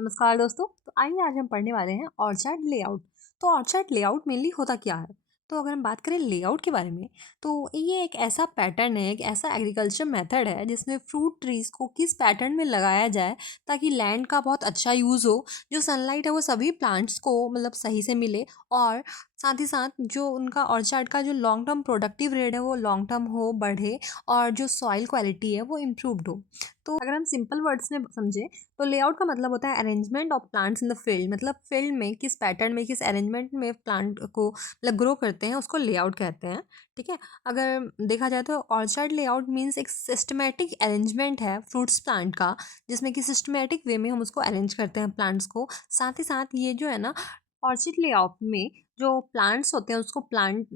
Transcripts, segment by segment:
नमस्कार दोस्तों। तो आइए आज हम पढ़ने वाले हैं ऑर्चर्ड लेआउट। तो ऑर्चर्ड लेआउट मेनली होता क्या है? तो अगर हम बात करें लेआउट के बारे में, तो ये एक ऐसा पैटर्न है, एक ऐसा एग्रीकल्चर मेथड है जिसमें फ्रूट ट्रीज को किस पैटर्न में लगाया जाए ताकि लैंड का बहुत अच्छा यूज़ हो, जो सनलाइट है वो सभी प्लांट्स को मतलब सही से मिले, और साथ ही साथ जो उनका ऑर्चर्ड का जो लॉन्ग टर्म प्रोडक्टिव रेट है वो लॉन्ग टर्म हो, बढ़े, और जो सॉइल क्वालिटी है वो इम्प्रूव्ड हो। तो अगर हम सिंपल वर्ड्स में समझें तो लेआउट का मतलब होता है arrangement of plants in the field, मतलब फील्ड में किस पैटर्न में, किस अरेंजमेंट में प्लांट को मतलब ग्रो करते हैं उसको लेआउट कहते हैं। ठीक है। अगर देखा जाए तो ऑर्चर्ड लेआउट मीन्स एक सिस्टमेटिक अरेंजमेंट है फ्रूट्स प्लांट का, जिसमें कि सिस्टमेटिक वे में हम उसको अरेंज करते हैं प्लांट्स को। साथ ही साथ ये जो है ना, ऑर्चिड लेआउट में जो प्लांट्स होते हैं उसको प्लांट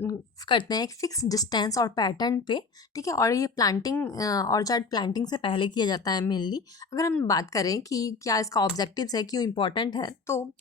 करते हैं एक फिक्स डिस्टेंस और पैटर्न पे। ठीक है। और ये प्लांटिंग ऑर्चर्ड प्लांटिंग से पहले किया जाता है मेनली। अगर हम बात करें कि क्या इसका ऑब्जेक्टिव्स है, क्यों इम्पोर्टेंट है, तो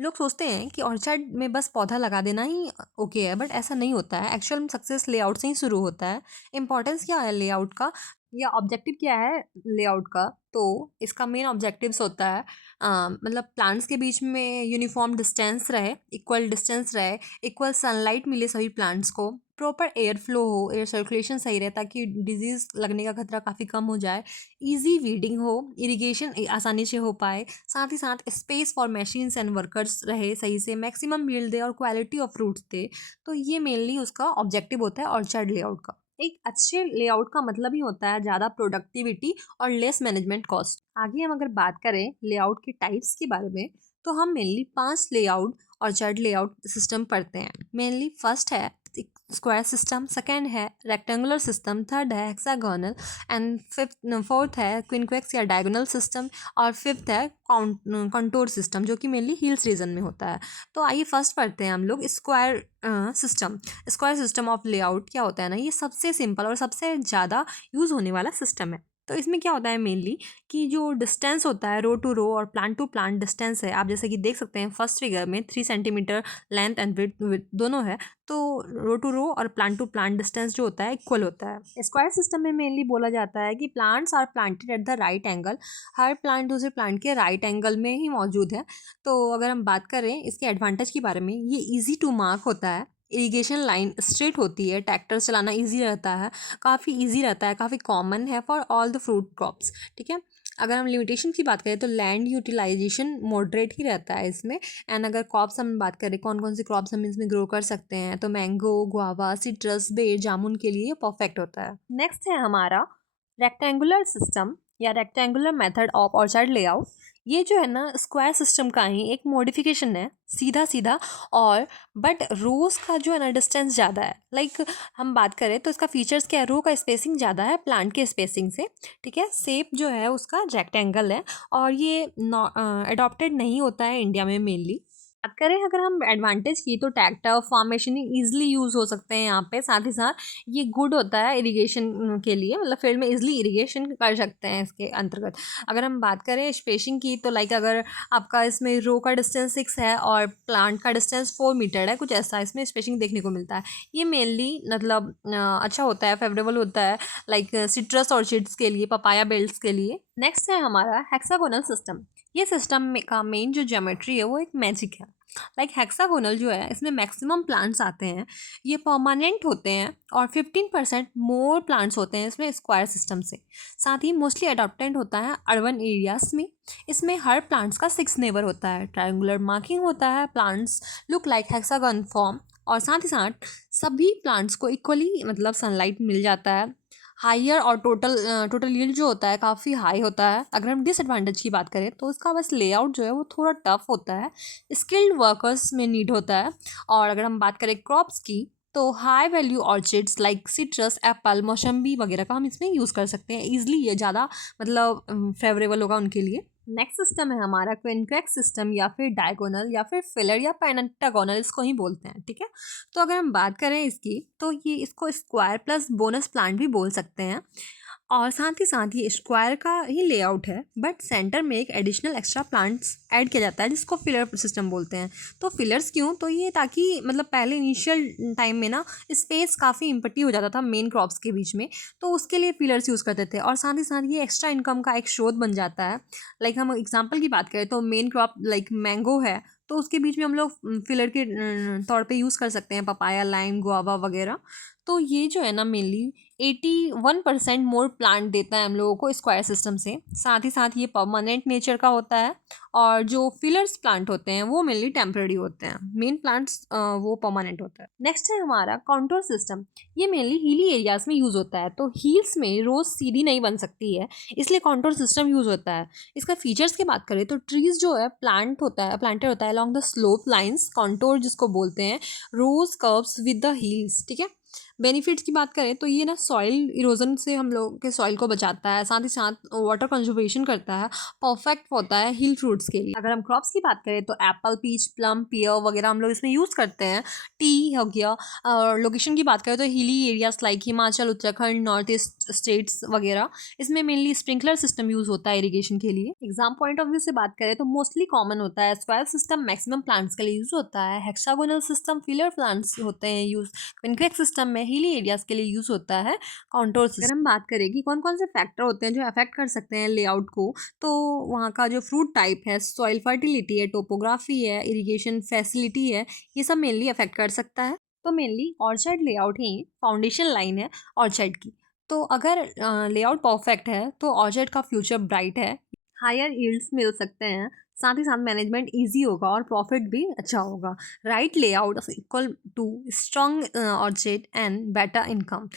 लोग सोचते हैं कि ऑर्चर्ड में बस पौधा लगा देना ही ओके है, बट ऐसा नहीं होता है। एक्चुअल में सक्सेस लेआउट से ही शुरू होता है। इम्पोर्टेंस क्या है लेआउट का, या ऑब्जेक्टिव क्या है लेआउट का? तो इसका मेन ऑब्जेक्टिव्स होता है मतलब प्लांट्स के बीच में यूनिफॉर्म डिस्टेंस रहे, इक्वल डिस्टेंस रहे, इक्वल सनलाइट मिले सभी प्लांट्स को, प्रॉपर एयर फ्लो हो, एयर सर्कुलेशन सही रहे ताकि डिजीज़ लगने का खतरा काफ़ी कम हो जाए, इजी वीडिंग हो, इरिगेशन आसानी से हो पाए, साथ ही साथ space for machines and workers रहे सही से, मैक्सिमम यील्ड दे और क्वालिटी ऑफ फ्रूट्स दे। तो ये मेनली उसका ऑब्जेक्टिव होता है ऑर्चर्ड लेआउट का। एक अच्छे लेआउट का मतलब ही होता है ज़्यादा प्रोडक्टिविटी और लेस मैनेजमेंट कॉस्ट। आगे हम अगर बात करें लेआउट के टाइप्स के बारे में, तो हम mainly 5 layout orchard layout system पढ़ते हैं। मेनली फर्स्ट है स्क्वायर सिस्टम, सेकेंड है रेक्टेंगुलर सिस्टम, थर्ड है हेक्सागोनल, एंड फोर्थ है क्विनक्वेक्स या डायगोनल सिस्टम, और फिफ्थ है कॉन्टोर सिस्टम जो कि मेनली हिल्स रीजन में होता है। तो आइए फर्स्ट पढ़ते हैं हम लोग square system. Square system of layout क्या होता है ना, ये सबसे सिंपल और सबसे ज़्यादा यूज़ होने वाला सिस्टम है। तो इसमें क्या होता है मेनली कि जो डिस्टेंस होता है रो टू रो और प्लांट टू प्लांट डिस्टेंस है, आप जैसे कि देख सकते हैं फर्स्ट फिगर में 3 सेंटीमीटर लेंथ एंड विड्थ दोनों है। तो रो टू रो और प्लांट टू प्लांट डिस्टेंस जो होता है इक्वल होता है। स्क्वायर सिस्टम में मेनली बोला जाता है कि plants are planted at the right angle, हर प्लांट दूसरे प्लांट के राइट एंगल में ही मौजूद है। तो अगर हम बात करें इसके एडवांटेज के बारे में, ये ईजी टू मार्क होता है, इरिगेशन लाइन स्ट्रेट होती है, ट्रैक्टर चलाना इजी रहता है, काफ़ी इजी रहता है, काफ़ी कॉमन है for all the fruit crops. ठीक है। अगर हम लिमिटेशन की बात करें तो लैंड यूटिलाइजेशन मॉडरेट ही रहता है इसमें। एंड अगर क्रॉप्स हम बात करें कौन कौन सी क्रॉप्स हम इसमें ग्रो कर सकते हैं, तो मैंगो, गुआवा, सिट्रस, बेर, जामुन के लिए परफेक्ट होता है। नेक्स्ट है हमारा रेक्टेंगुलर सिस्टम या rectangular method of orchard layout. ये जो है ना स्क्वायर सिस्टम का ही एक मॉडिफिकेशन है, सीधा सीधा, और बट रोज का जो है ना डिस्टेंस ज़्यादा है। लाइक हम बात करें तो इसका फीचर्स क्या है, रो का स्पेसिंग ज़्यादा है प्लांट के स्पेसिंग से। ठीक है। शेप जो है उसका रेक्टेंगल है, और ये अडॉप्टेड नहीं होता है इंडिया में मेनली। बात करें अगर हम एडवांटेज की, तो tractor farm machining easily use हो सकते हैं यहाँ पे। साथ ही साथ ये गुड होता है इरिगेशन के लिए, मतलब फील्ड में इजिली इरिगेशन कर सकते हैं इसके अंतर्गत। अगर हम बात करें स्पेसिंग की, तो लाइक अगर आपका इसमें रो का डिस्टेंस 6 है और प्लांट का डिस्टेंस 4 मीटर है, कुछ ऐसा इसमें स्पेसिंग देखने को मिलता है। ये मेनली मतलब अच्छा होता है, फेवरेबल होता है लाइक सिट्रस ऑर्चिड्स के लिए, पपाया बेल्ट्स के लिए। नेक्स्ट है हमारा हेक्सागोनल सिस्टम। ये सिस्टम का मेन जो ज्योमेट्री है वो एक मैजिक है। लाइक हेक्सागोनल जो है इसमें मैक्सिमम प्लांट्स आते हैं, ये परमानेंट होते हैं, और 15% मोर प्लांट्स होते हैं इसमें स्क्वायर सिस्टम से। साथ ही मोस्टली अडॉप्टेंट होता है अर्बन एरियाज में। इसमें हर प्लांट्स का 6 नेबर होता है, ट्रायंगुलर मार्किंग होता है, plants look like hexagon form, और साथ ही साथ सभी प्लांट्स को इक्वली मतलब सनलाइट मिल जाता है। हाइयर और टोटल यील्ड जो होता है काफ़ी हाई होता है। अगर हम डिसएडवांटेज की बात करें तो इसका बस लेआउट जो है वो थोड़ा टफ होता है, स्किल्ड वर्कर्स में नीड होता है। और अगर हम बात करें क्रॉप्स की, तो high value orchids like citrus, Apple, मौसम्बी वगैरह का हम इसमें यूज़ कर सकते हैं ईजिली, ये ज़्यादा मतलब फेवरेबल होगा उनके लिए। नेक्स्ट सिस्टम है हमारा क्विनक्वेक्स सिस्टम, या फिर डायगोनल, या फिर फिलर, या पेंटागोनल इसको ही बोलते हैं। ठीक है। तो अगर हम बात करें इसकी, तो ये इसको स्क्वायर प्लस बोनस प्लांट भी बोल सकते हैं। और साथ ही स्क्वायर का ही लेआउट है, बट सेंटर में एक एडिशनल एक्स्ट्रा प्लांट्स ऐड किया जाता है जिसको फिलर सिस्टम बोलते हैं। तो फिलर्स क्यों? तो ये ताकि मतलब पहले इनिशियल टाइम में ना स्पेस काफ़ी इम्पटी हो जाता था मेन क्रॉप्स के बीच में, तो उसके लिए फिलर्स यूज़ करते थे। और साथ ही ये एक्स्ट्रा इनकम का एक स्रोत बन जाता है। लाइक हम एग्जाम्पल की बात करें तो मेन क्रॉप लाइक मैंगो है, तो उसके बीच में हम लोग फिलर के तौर पे यूज़ कर सकते हैं पपाया, लाइम, गुआवा वगैरह। तो ये जो है ना मेनली 81% मोर प्लांट देता है हम लोगों को स्क्वायर सिस्टम से। साथ ये परमानेंट नेचर का होता है, और जो फिलर्स प्लांट होते हैं वो मेनली टेम्पररी होते हैं, मेन प्लांट्स वो परमानेंट होता है। नेक्स्ट है हमारा कॉन्टोर सिस्टम। ये मेनली हिली एरियाज में यूज़ होता है, तो हिल्स में रोज सीधी नहीं बन सकती है, इसलिए कॉन्टोर सिस्टम यूज़ होता है। इसका फीचर्स की बात करें तो ट्रीज जो है प्लांटेड होता है along the slope lines, contour जिसको बोलते हैं, रोज कर्व्स विद द हील्स। ठीक है। बेनिफिट्स की बात करें तो ये ना सॉइल इरोजन से हम लोग के सॉइल को बचाता है, साथ ही साथ वाटर कंजर्वेशन करता है, परफेक्ट होता है हिल फ्रूट्स के लिए। अगर हम क्रॉप्स की बात करें तो एप्पल, पीच, प्लम, पियर वगैरह हम लोग इसमें यूज़ करते हैं। टी हो गया। और लोकेशन की बात करें तो hilly areas like Himachal, Uttarakhand, north east states वगैरह, इसमें मेनली स्प्रिंकलर सिस्टम यूज़ होता है इरीगेशन के लिए। एग्जाम पॉइंट ऑफ व्यू से बात करें तो मोस्टली कॉमन होता है। स्क्वायर सिस्टम मैक्सिमम प्लांट्स के लिए यूज़ होता है। हेक्सागोनल सिस्टम फिलर प्लांट्स होते हैं यूज़। क्विंक्वेक सिस्टम में हिली एरियाज के लिए यूज़ होता है कॉन्टोर सिस्टम। अगर हम बात करें कि कौन कौन से फैक्टर होते हैं जो अफेक्ट कर सकते हैं लेआउट को, तो वहाँ का जो फ्रूट टाइप है, सॉइल फर्टिलिटी है, टोपोग्राफी है, इरिगेशन फैसिलिटी है, ये सब मेनली अफेक्ट कर सकता है। तो मेनली ऑर्चर्ड लेआउट ही फाउंडेशन लाइन है ऑर्चर्ड की। तो अगर लेआउट परफेक्ट है तो ऑर्चर्ड का फ्यूचर ब्राइट है, हायर यील्ड्स मिल सकते हैं, साथ ही साथ मैनेजमेंट इजी होगा और प्रॉफिट भी अच्छा होगा। Right layout equal to strong orchard and better income.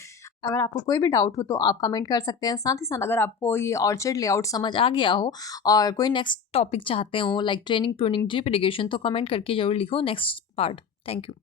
अगर आपको कोई भी डाउट हो तो आप कमेंट कर सकते हैं। साथ ही साथ अगर आपको ये ऑर्चर्ड लेआउट समझ आ गया हो और कोई नेक्स्ट टॉपिक चाहते हो like training, pruning, drip irrigation, तो कमेंट करके जरूर लिखो नेक्स्ट पार्ट। Thank you.